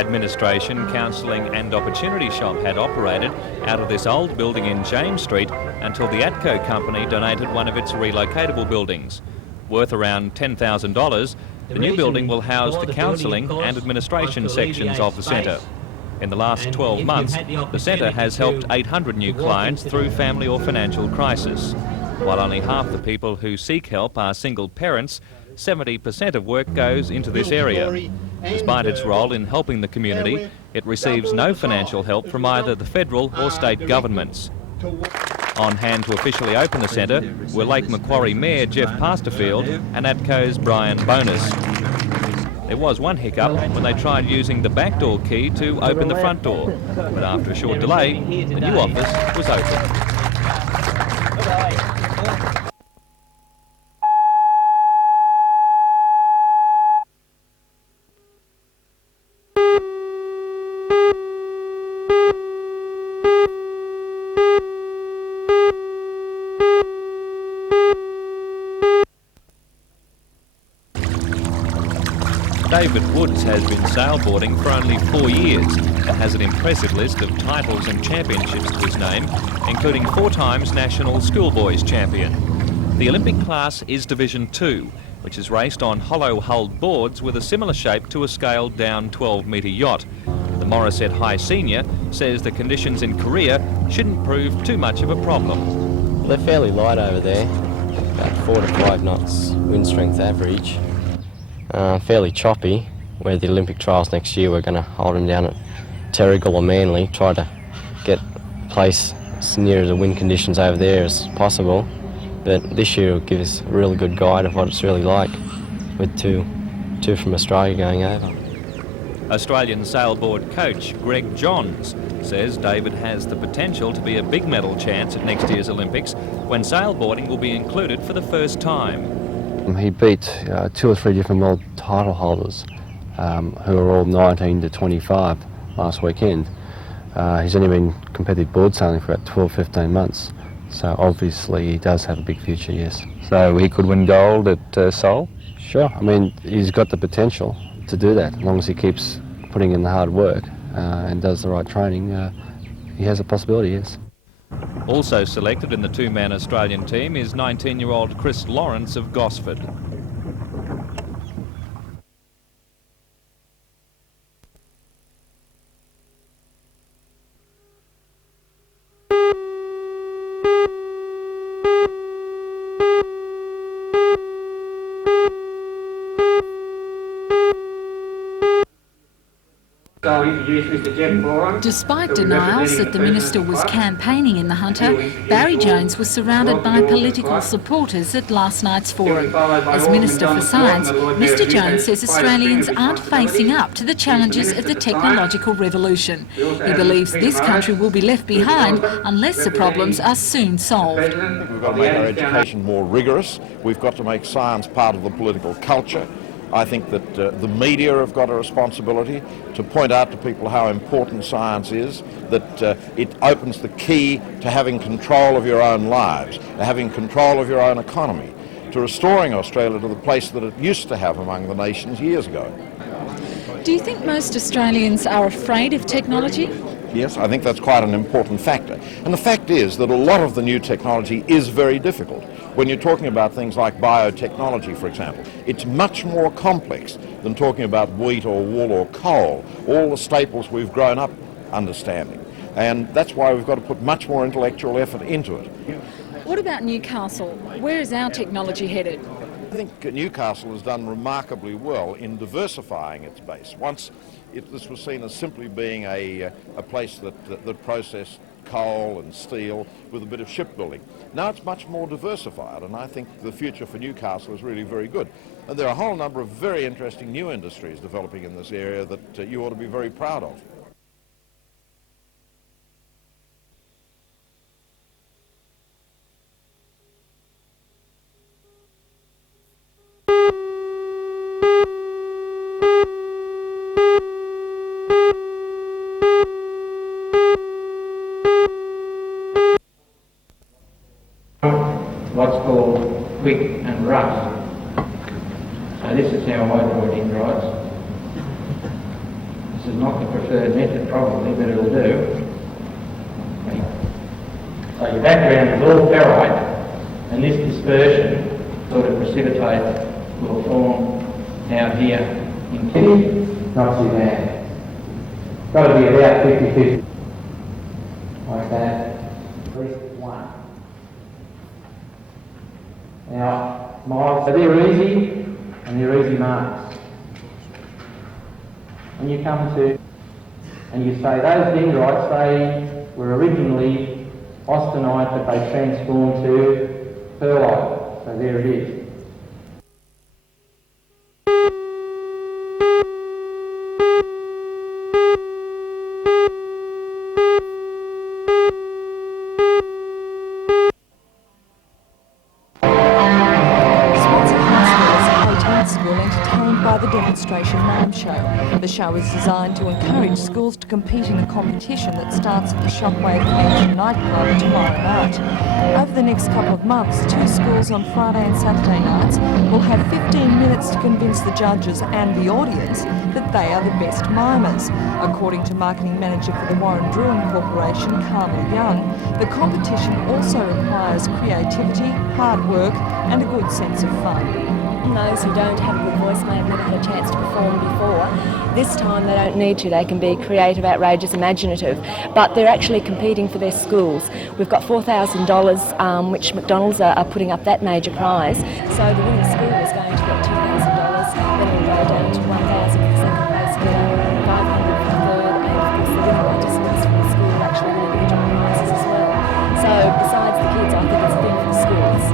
administration, counselling and opportunity shop had operated out of this old building in James Street until the ATCO company donated one of its relocatable buildings. Worth around $10,000, the new building will house the counselling and administration sections of the centre. In the last 12 months, the centre has helped 800 new clients through family or financial crisis. While only half the people who seek help are single parents, 70% of work goes into this area. Despite its role in helping the community, it receives no financial help from either the federal or state governments. On hand to officially open the centre were Lake Macquarie Mayor Jeff Pasterfield and ATCO's Brian Bonus. There was one hiccup when they tried using the backdoor key to open the front door, but after a short delay, the new office was open. David Woods has been sailboarding for only 4 years and has an impressive list of titles and championships to his name, including 4 times national schoolboys champion. The Olympic class is Division 2, which is raced on hollow-hulled boards with a similar shape to a scaled-down 12-metre yacht. The Morisset High Senior says the conditions in Korea shouldn't prove too much of a problem. They're fairly light over there, about 4 to 5 knots wind strength average. Fairly choppy, where the Olympic trials next year we're going to hold them down at Terrigal or Manly, try to get a place as near the wind conditions over there as possible. But this year will give us a really good guide of what it's really like, with two from Australia going over. Australian sailboard coach Greg Johns says David has the potential to be a big medal chance at next year's Olympics, when sailboarding will be included for the first time. He beat 2 or 3 different world title holders who are all 19 to 25 last weekend. He's only been competitive board sailing for about 12-15 months, so obviously he does have a big future, yes. So he could win gold at Seoul? Sure, I mean, he's got the potential to do that, as long as he keeps putting in the hard work and does the right training. He has a possibility, yes. Also selected in the 2-man Australian team is 19-year-old Chris Lawrence of Gosford. Despite denials that the minister was campaigning in the Hunter, Barry Jones was surrounded by political supporters at last night's forum. As Minister for Science, Mr Jones says Australians aren't facing up to the challenges of the technological revolution. He believes this country will be left behind unless the problems are soon solved. We've got to make our education more rigorous. We've got to make science part of the political culture. I think that the media have got a responsibility to point out to people how important science is, that it opens the key to having control of your own lives, to having control of your own economy, to restoring Australia to the place that it used to have among the nations years ago. Do you think most Australians are afraid of technology? Yes, I think that's quite an important factor. And the fact is that a lot of the new technology is very difficult. When you're talking about things like biotechnology, for example, it's much more complex than talking about wheat or wool or coal, all the staples we've grown up understanding. And that's why we've got to put much more intellectual effort into it. What about Newcastle? Where is our technology headed? I think Newcastle has done remarkably well in diversifying its base. Once this was seen as simply being a place that processed coal and steel with a bit of shipbuilding. Now it's much more diversified, and I think the future for Newcastle is really very good. And there are a whole number of very interesting new industries developing in this area that you ought to be very proud of. What's called quick and rough. So this is how whiteboarding writes. This is not the preferred method probably, but it'll do. Okay. So your background is all ferrite, and this dispersion sort of precipitate will form out here in Kitty. Not too bad. Got to be about 50-50. Like that. At least one. Now, miles, so they're easy, and they're easy marks. When you come to, and you say those dendrites, they were originally austenite, but they transformed to pearlite. So there it is. The demonstration mime show. The show is designed to encourage schools to compete in a competition that starts at the Shockwave Convention nightclub tomorrow night. Over the next couple of months, 2 schools on Friday and Saturday nights will have 15 minutes to convince the judges and the audience that they are the best mimers. According to marketing manager for the Warren Druin Corporation, Carmel Young, the competition also requires creativity, hard work and a good sense of fun. Those who don't have a good voice may have never had a chance to perform before. This time they don't need to. They can be creative, outrageous, imaginative, but they're actually competing for their schools. We've got $4,000, which McDonald's are putting up that major prize. So the winning school is going to get $2,000, then it'll go down to $1,000 for the second place winner, $500 for the third, and of course the winning participants from the school are actually winning individual prizes as well. So besides the kids, I think it's a thing for the schools.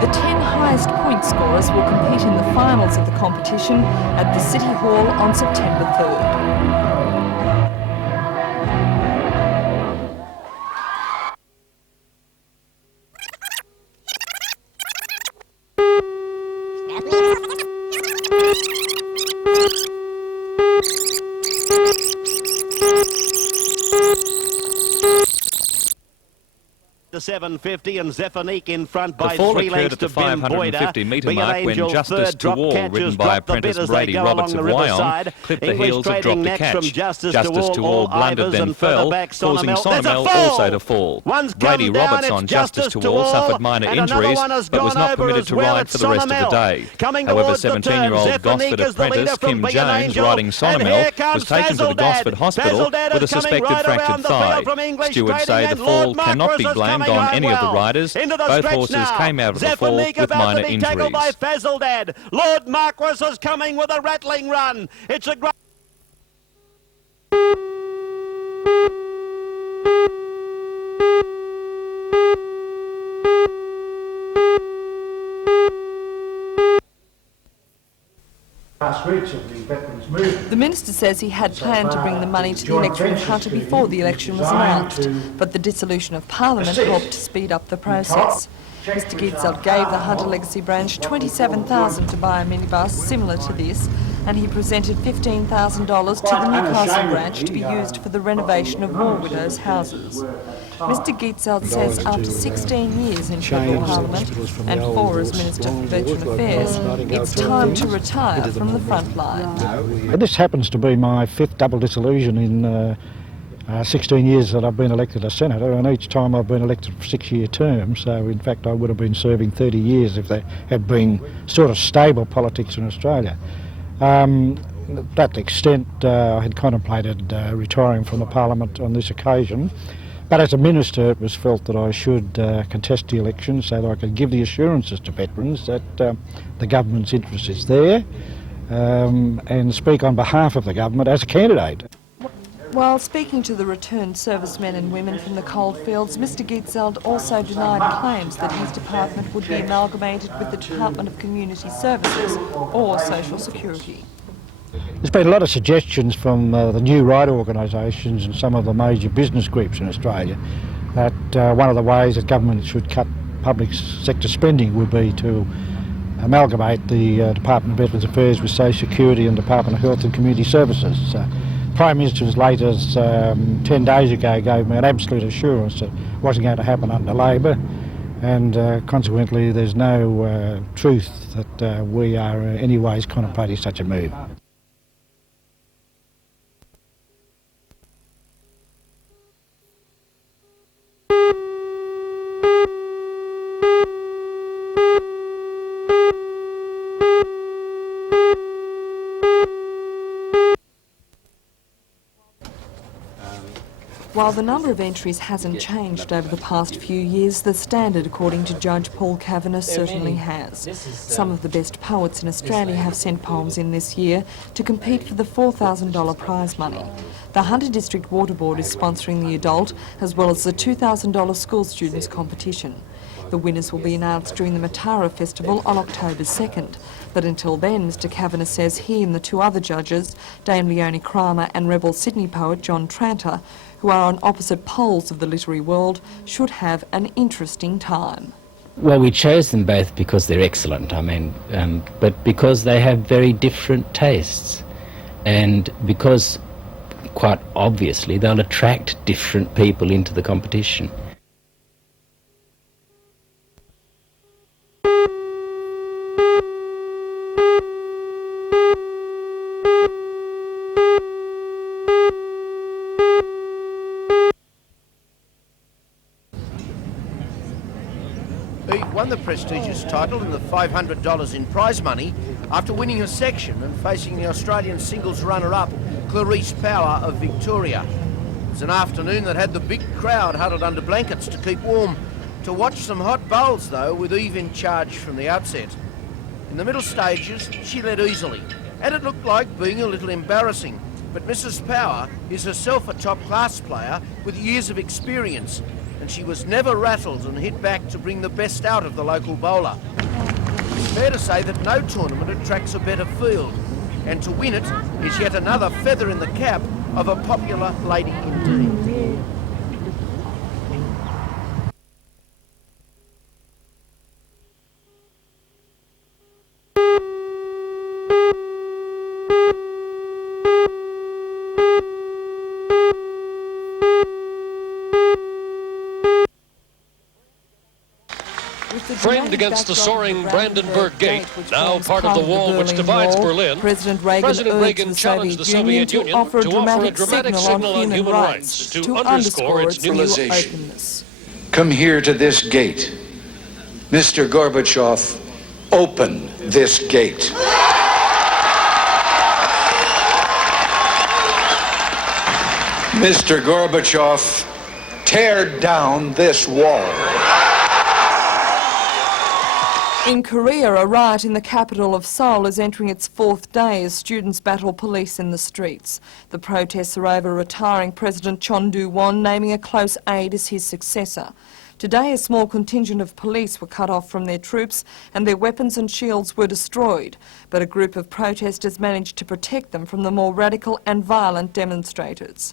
The 10 highest point scorers will compete in the finals of the competition at the City Hall on September 3rd. The 750 and Zephanique in front by the fall 3 occurred lengths at the to Ben 550 metre Boyder. mark when Justice to All, ridden by apprentice Brady Roberts of Wyong, clipped the heels of Drop the Catch. Justice to All blundered then fell, causing Sonomel also to fall. Brady Roberts on Justice to All suffered minor injuries, but was not permitted to ride for the rest of the day. However, 17-year-old Gosford apprentice Kim Jones, riding Sonomel, was taken to the Gosford Hospital with a suspected fractured thigh. Stewards say the fall cannot be blamed on any of the riders. Both horses came out of the fall with minor injuries. By Fazeldad. Lord Marquis is coming with a rattling run. It's a great... The minister says he had planned to bring the money to the electoral hunter before the election was announced, but the dissolution of Parliament helped to speed up the process. Mr Gietzelt gave the Hunter Legacy branch $27,000 to buy a minibus similar to this, and he presented $15,000 to the Newcastle branch to be used for the renovation of war widows' houses. Mr Gietzelt says after 16 years in federal parliament and 4 as Minister for Veteran Affairs, it's time to retire from the front line. This happens to be my 5th double dissolution in 16 years that I've been elected as Senator, and each time I've been elected for 6-year terms, so in fact I would have been serving 30 years if there had been sort of stable politics in Australia. To that extent I had contemplated retiring from the Parliament on this occasion, but as a Minister it was felt that I should contest the election so that I could give the assurances to veterans that the government's interest is there and speak on behalf of the government as a candidate. While speaking to the returned servicemen and women from the coalfields, Mr Gietzelt also denied claims that his department would be amalgamated with the Department of Community Services or Social Security. There's been a lot of suggestions from the new right organisations and some of the major business groups in Australia that one of the ways that government should cut public sector spending would be to amalgamate the Department of Veterans Affairs with Social Security and Department of Health and Community Services. Prime Minister as late as 10 days ago gave me an absolute assurance that it wasn't going to happen under Labor, and consequently there's no truth that we are in any ways contemplating such a move. While the number of entries hasn't changed over the past few years, the standard, according to Judge Paul Kavanagh, certainly has. Some of the best poets in Australia have sent poems in this year to compete for the $4,000 prize money. The Hunter District Water Board is sponsoring the adult as well as the $2,000 school students competition. The winners will be announced during the Matara Festival on October 2nd. But until then, Mr Kavanagh says he and the two other judges, Dame Leonie Kramer and rebel Sydney poet John Tranter, who are on opposite poles of the literary world, should have an interesting time. Well, we chose them both because they're excellent, but because they have very different tastes, and because, quite obviously, they'll attract different people into the competition. He won the prestigious title and the $500 in prize money after winning a section and facing the Australian singles runner-up, Clarice Power of Victoria. It was an afternoon that had the big crowd huddled under blankets to keep warm. To watch some hot bowls, though, with Eve in charge from the outset. In the middle stages, she led easily, and it looked like being a little embarrassing. But Mrs. Power is herself a top-class player with years of experience, and she was never rattled and hit back to bring the best out of the local bowler. It's fair to say that no tournament attracts a better field, and to win it is yet another feather in the cap of a popular lady indeed. Framed against the soaring Brandenburg Gate, now part of the wall which divides Berlin, President Reagan challenged the Soviet Union to offer a dramatic signal on human rights to underscore its new openness. Come here to this gate. Mr. Gorbachev, open this gate. Mr. Gorbachev, tear down this wall. In Korea, a riot in the capital of Seoul is entering its fourth day as students battle police in the streets. The protests are over retiring President Chon Do-won naming a close aide as his successor. Today, a small contingent of police were cut off from their troops and their weapons and shields were destroyed, but a group of protesters managed to protect them from the more radical and violent demonstrators.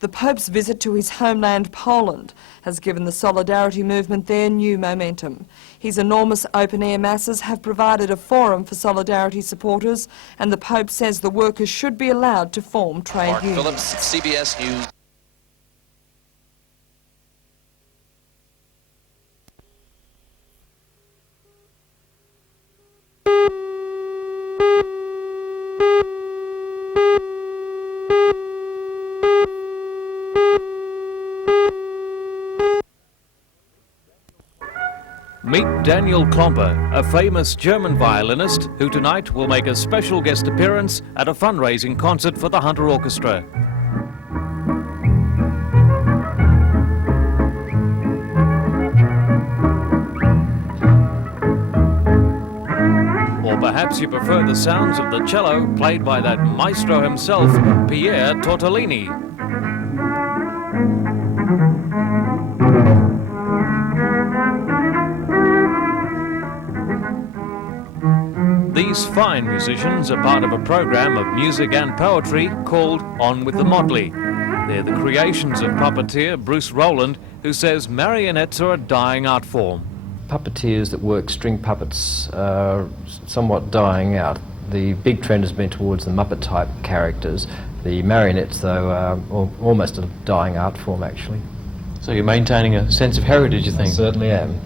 The Pope's visit to his homeland, Poland, has given the solidarity movement there new momentum. His enormous open-air masses have provided a forum for solidarity supporters, and the Pope says the workers should be allowed to form trade Mark unions. Phillips, CBS News. Meet Daniel Klomper, a famous German violinist who tonight will make a special guest appearance at a fundraising concert for the Hunter Orchestra. Or perhaps you prefer the sounds of the cello played by that maestro himself, Pierre Tortellini. These fine musicians are part of a program of music and poetry called On With the Motley. They're the creations of puppeteer Bruce Rowland, who says marionettes are a dying art form. Puppeteers that work string puppets are somewhat dying out. The big trend has been towards the Muppet-type characters. The marionettes, though, are almost a dying art form, actually. So you're maintaining a sense of heritage, you think? I certainly am.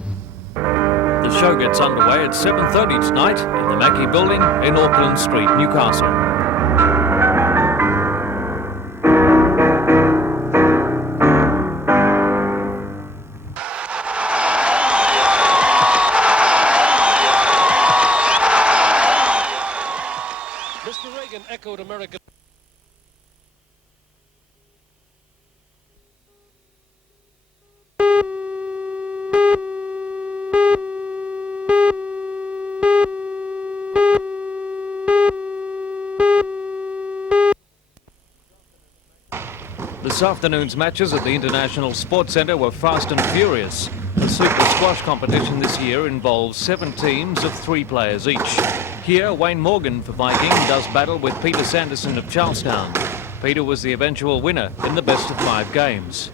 The show gets underway at 7:30 tonight in the Mackey Building in Auckland Street, Newcastle. Mr. Reagan echoed American. This afternoon's matches at the International Sports Centre were fast and furious. The Super Squash competition this year involves 7 teams of 3 players each. Here, Wayne Morgan for Viking does battle with Peter Sanderson of Charlestown. Peter was the eventual winner in the best of 5 games.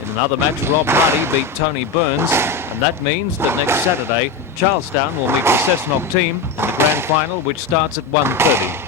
In another match, Rob Hardy beat Tony Burns, and that means that next Saturday, Charlestown will meet the Cessnock team in the grand final, which starts at 1:30.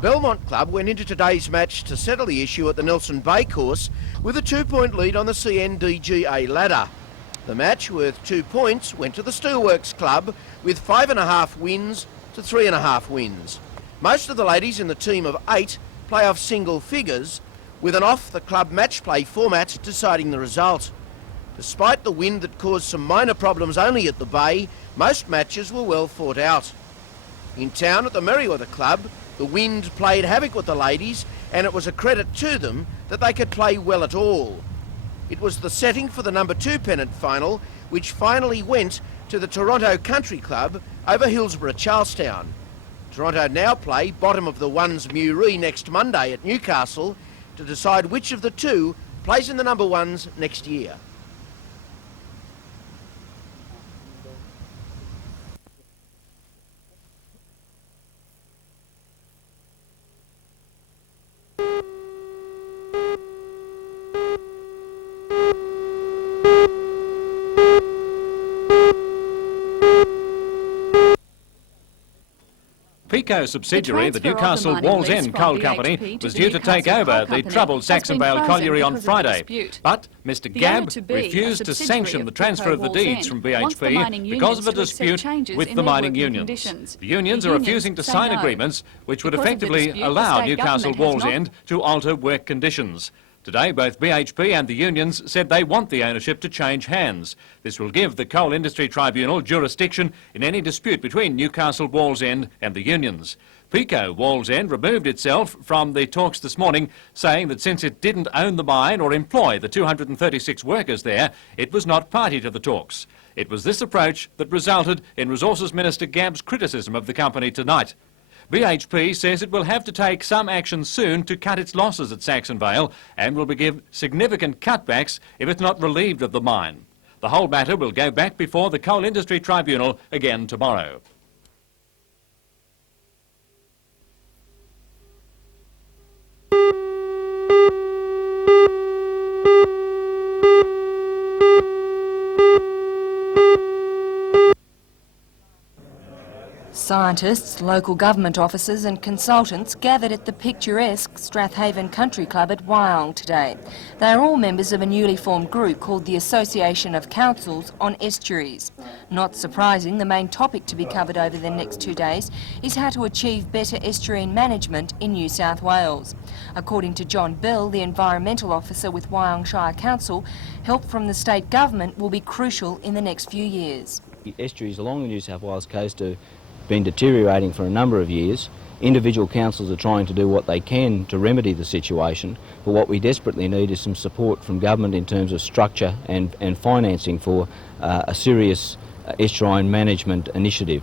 Belmont Club went into today's match to settle the issue at the Nelson Bay course with a 2-point lead on the CNDGA ladder. The match, worth 2 points, went to the Steelworks Club with 5.5 wins to 3.5 wins. Most of the ladies in the team of 8 play off single figures, with an off-the-club match play format deciding the result. Despite the wind that caused some minor problems only at the Bay, most matches were well fought out. In town at the Merriweather Club, the wind played havoc with the ladies, and it was a credit to them that they could play well at all. It was the setting for the number 2 pennant final, which finally went to the Toronto Country Club over Hillsborough Charlestown. Toronto now play bottom of the ones Murray next Monday at Newcastle to decide which of the 2 plays in the number 1s next year. Pico subsidiary, the Newcastle Wallsend Coal Company, was due to take over the troubled Saxon Vale colliery on Friday. But Mr Gabb refused to sanction the transfer of the deeds from BHP because of a dispute with the mining unions. The unions are refusing to sign agreements which would effectively allow Newcastle Wallsend to alter work conditions. Today, both BHP and the unions said they want the ownership to change hands. This will give the Coal Industry Tribunal jurisdiction in any dispute between Newcastle Wallsend and the unions. Pico Wallsend removed itself from the talks this morning, saying that since it didn't own the mine or employ the 236 workers there, it was not party to the talks. It was this approach that resulted in Resources Minister Gabb's criticism of the company tonight. BHP says it will have to take some action soon to cut its losses at Saxon Vale and will give significant cutbacks if it's not relieved of the mine. The whole matter will go back before the Coal Industry Tribunal again tomorrow. Scientists, local government officers and consultants gathered at the picturesque Strathaven Country Club at Wyong today. They are all members of a newly formed group called the Association of Councils on Estuaries. Not surprising, the main topic to be covered over the next 2 days is how to achieve better estuarine management in New South Wales. According to John Bell, the environmental officer with Wyong Shire Council, help from the state government will be crucial in the next few years. The estuaries along the New South Wales coast are been deteriorating for a number of years. Individual councils are trying to do what they can to remedy the situation, but what we desperately need is some support from government in terms of structure and financing for a serious estuarine management initiative.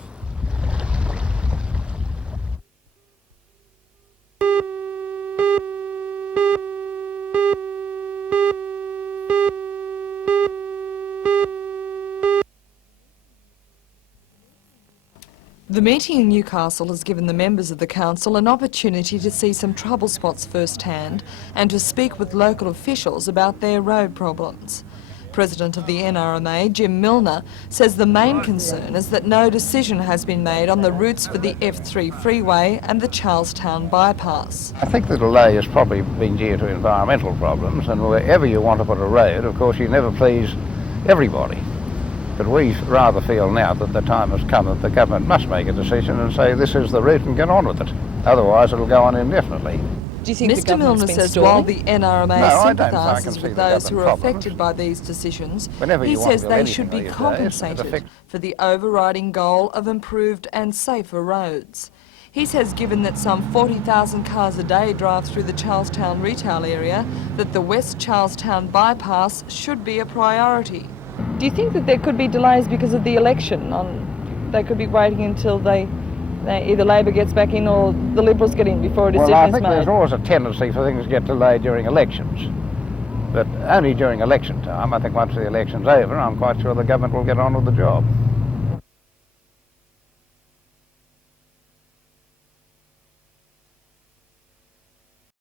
The meeting in Newcastle has given the members of the council an opportunity to see some trouble spots firsthand and to speak with local officials about their road problems. President of the NRMA, Jim Milner, says the main concern is that no decision has been made on the routes for the F3 freeway and the Charlestown bypass. I think the delay has probably been due to environmental problems, and wherever you want to put a road, of course, you never please everybody. But we rather feel now that the time has come that the government must make a decision and say this is the route and get on with it. Otherwise it'll go on indefinitely. Do you think Mr Milner says while the NRMA sympathises with those who are affected by these decisions, he says they should be compensated for the overriding goal of improved and safer roads. He says given that some 40,000 cars a day drive through the Charlestown retail area, that the West Charlestown bypass should be a priority. Do you think that there could be delays because of the election? They could be waiting until either Labor gets back in or the Liberals get in before a decision is made? Well, I think there's always a tendency for things to get delayed during elections, but only during election time. I think once the election's over, I'm quite sure the government will get on with the job.